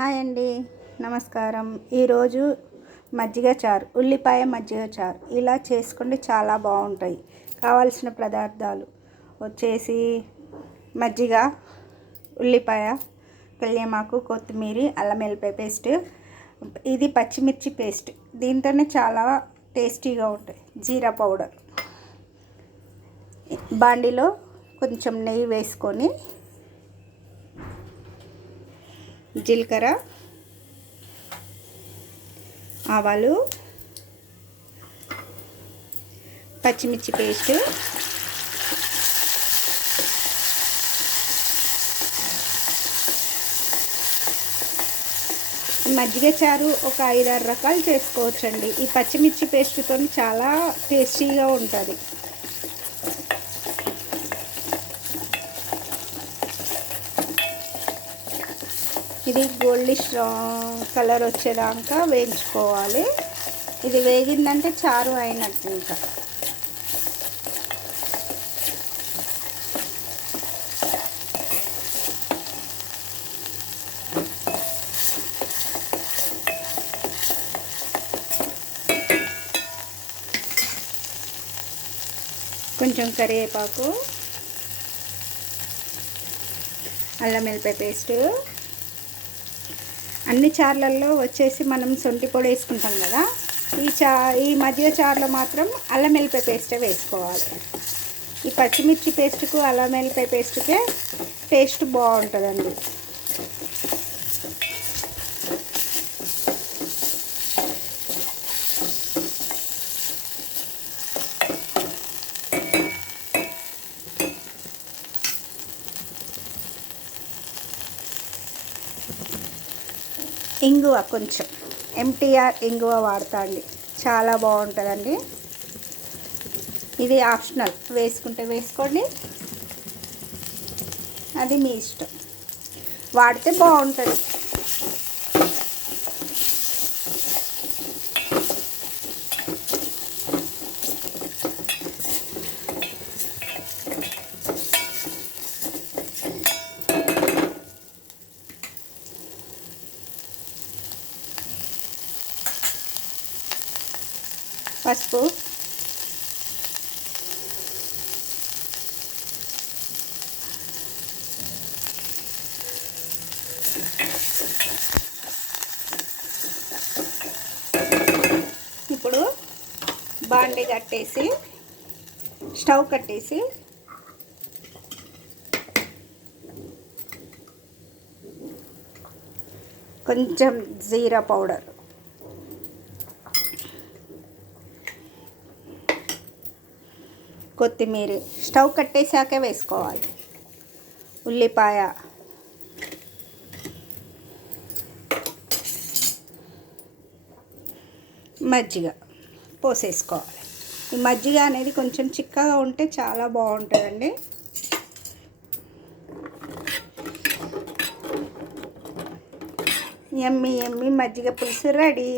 Hi అండి, నమస్కారం. ఈరోజు మజ్జిగ చారు, ఉల్లిపాయ మజ్జిగ చారు ఇలా చేసుకోండి, చాలా బాగుంటాయి. కావాల్సిన పదార్థాలు వచ్చేసి మజ్జిగ, ఉల్లిపాయ, కల్యామాకు, కొత్తిమీర, అల్లం వెల్లిపాయ పేస్ట్, ఇది పచ్చిమిర్చి పేస్ట్. దీంతోనే చాలా టేస్టీగా ఉంటాయి. జీరా పౌడర్, బాండిలో కొంచెం నెయ్యి వేసుకొని జీలకర్ర, ఆవాలు, పచ్చిమిర్చి పేస్ట్, మజ్జిగ చారు ఒక 5-6 రకాలు చేసుకోవచ్చండి. ఈ పచ్చిమిర్చి పేస్ట్తో చాలా టేస్టీగా ఉంటుంది. ఇది గోల్డిష్ కలర్ వచ్చేదాకా వేయించుకోవాలి. ఇది వేగిందంటే చారు అయినట్టు. ఇంకా కొంచెం కరివేపాకు, అల్లం వెల్లిపాయ పేస్ట్. అన్ని చార్లల్లో వచ్చేసి మనం సొంటి పొడి వేసుకుంటాం కదా, ఈ మజ్జిగ చారులో మాత్రం అల్లం వెల్లిపాయ పేస్టే వేసుకోవాలి. ఈ పచ్చిమిర్చి పేస్ట్కు అల్లం వెల్లిపాయ పేస్ట్కే టేస్ట్ బాగుంటుందండి. ఇంగువ, కొంచెం ఎంటీఆర్ ఇంగువ వాడతా అండి, చాలా బాగుంటుందండి. ఇది ఆప్షనల్, వేసుకుంటే వేసుకోండి, అది మీ ఇష్టం, వాడితే బాగుంటుంది. పసుపు, ఇప్పుడు బాండి కట్టేసి స్టవ్ కట్టేసి కొంచెం జీరా పౌడర్, కొత్తిమీర స్టవ్ కట్టేసాకే వేసుకోవాలి. ఉల్లిపాయ, మజ్జిగ పోసేసుకోవాలి. ఈ మజ్జిగ అనేది కొంచెం చిక్కగా ఉంటే చాలా బాగుంటుందండి. ఎమ్మి మజ్జిగ పులుసు రెడీ.